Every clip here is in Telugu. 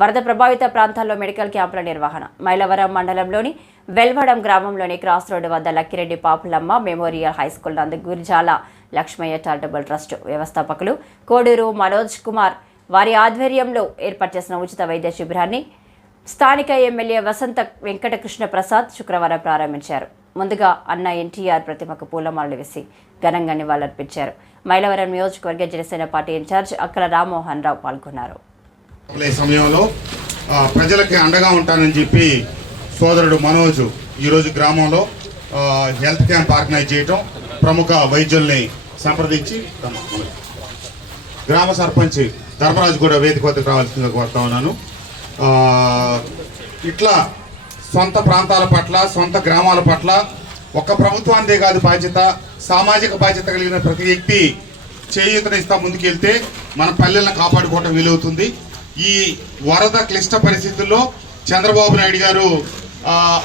వరద ప్రభావిత ప్రాంతాల్లో మెడికల్ క్యాంపుల నిర్వహణ. మైలవరం మండలంలోని వెల్వడం గ్రామంలోని క్రాస్ రోడ్డు వద్ద లక్కిరెడ్డి పాపులమ్మ మెమోరియల్ హైస్కూల్ నందు గురిజాల లక్ష్మయ్య చారిటబుల్ ట్రస్ట్ వ్యవస్థాపకులు కోడూరు మనోజ్ కుమార్ వారి ఆధ్వర్యంలో ఏర్పాటు చేసిన ఉచిత వైద్య శిబిరాన్ని స్థానిక ఎమ్మెల్యే వసంత వెంకటకృష్ణ ప్రసాద్ శుక్రవారం ప్రారంభించారు. ముందుగా అన్న ఎన్టీఆర్ ప్రతిమకు పూలమాలలు వేసి ఘనంగా నివాళులర్పించారు. మైలవరం నియోజకవర్గ జనసేన పార్టీ ఇన్ఛార్జ్ అక్కల రామ్మోహన్ రావు పాల్గొన్నారు. సమయంలో ప్రజలకి అండగా ఉంటానని చెప్పి సోదరుడు మనోజ్ ఈరోజు గ్రామంలో హెల్త్ క్యాంప్ ఆర్గనైజ్ చేయటం, ప్రముఖ వైద్యుల్ని సంప్రదించి గ్రామ సర్పంచ్ ధర్మరాజు కూడా వేదిక వద్దకు రావాల్సిందిగా కోరుతా ఉన్నాను. ఇట్లా సొంత ప్రాంతాల పట్ల, సొంత గ్రామాల పట్ల ఒక్క ప్రభుత్వానిదే కాదు బాధ్యత, సామాజిక బాధ్యత కలిగిన ప్రతి వ్యక్తి చేయూతనిస్తా ముందుకెళ్తే మన పల్లెలను కాపాడుకోవటం వీలవుతుంది. ఈ వరద క్లిష్ట పరిస్థితుల్లో చంద్రబాబు నాయుడు గారు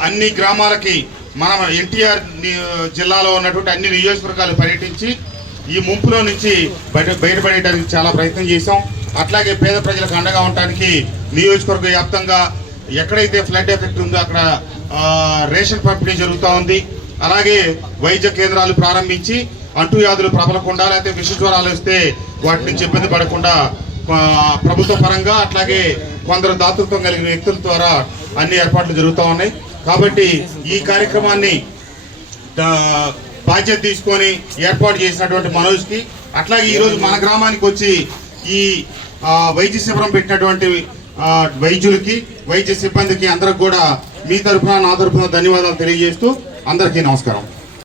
అన్ని గ్రామాలకి మన ఎన్టీఆర్ జిల్లాలో ఉన్నటువంటి అన్ని నియోజకవర్గాలు పర్యటించి ఈ ముంపులో నుంచి బయటపడేయడానికి చాలా ప్రయత్నం చేశాం. అట్లాగే పేద ప్రజలకు అండగా ఉండటానికి నియోజకవర్గ వ్యాప్తంగా ఎక్కడైతే ఫ్లడ్ ఎఫెక్ట్ ఉందో అక్కడ రేషన్ పంపిణీ జరుగుతూ ఉంది. అలాగే వైద్య కేంద్రాలు ప్రారంభించి అంటువ్యాధులు ప్రబలకుండా, లేకపోతే విష జ్వరాలు వస్తే వాటి నుంచి ఇబ్బంది పడకుండా ప్రభుత్వ పరంగా అట్లాగే కొందరు దాతృత్వం కలిగిన వ్యక్తుల ద్వారా అన్ని ఏర్పాట్లు జరుగుతూ ఉన్నాయి. కాబట్టి ఈ కార్యక్రమాన్ని బాధ్యత తీసుకొని ఏర్పాటు చేసినటువంటి మనోజ్కి, అట్లాగే ఈరోజు మన గ్రామానికి వచ్చి ఈ వైద్య శిబిరం పెట్టినటువంటి వైద్యులకి, వైద్య సిబ్బందికి అందరికి కూడా మీ తరఫున, నా తరఫున ధన్యవాదాలు తెలియజేస్తూ అందరికీ నమస్కారం.